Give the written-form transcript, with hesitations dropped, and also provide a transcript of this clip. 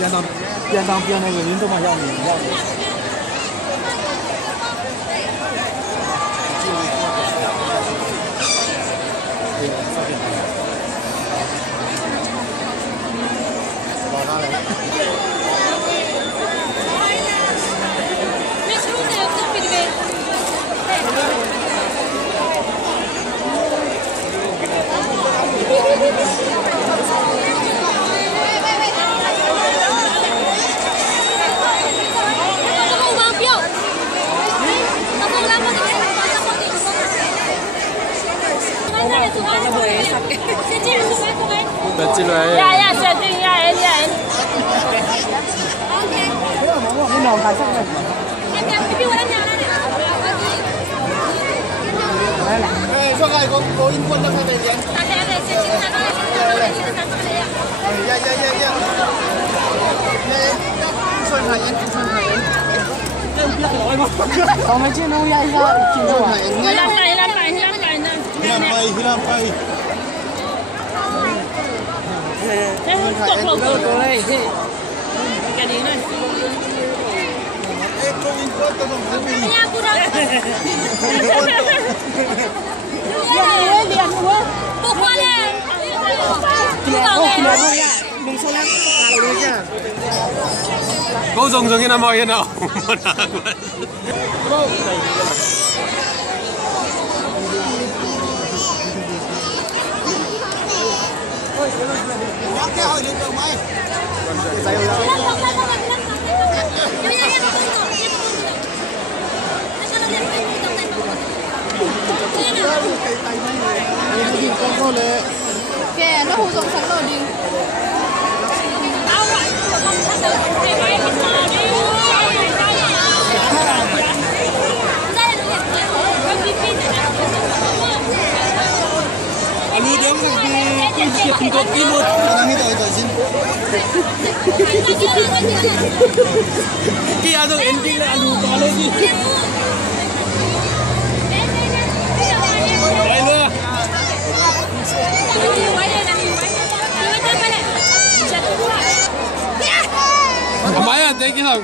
边那个人这么要你要你。呀呀，确定呀，哎呀。你脑袋上面。来了。哎，说开个音棍到上面点。算下烟，算下烟。我们去弄一下，进入啊。Hilang. 高中仲見到冇嘢啊？kìa nó hù rộng sẵn rồi đi alu dia nak di kopi lu orang itu sih kia tu ending lah alu kalau ni Amaya, take it out.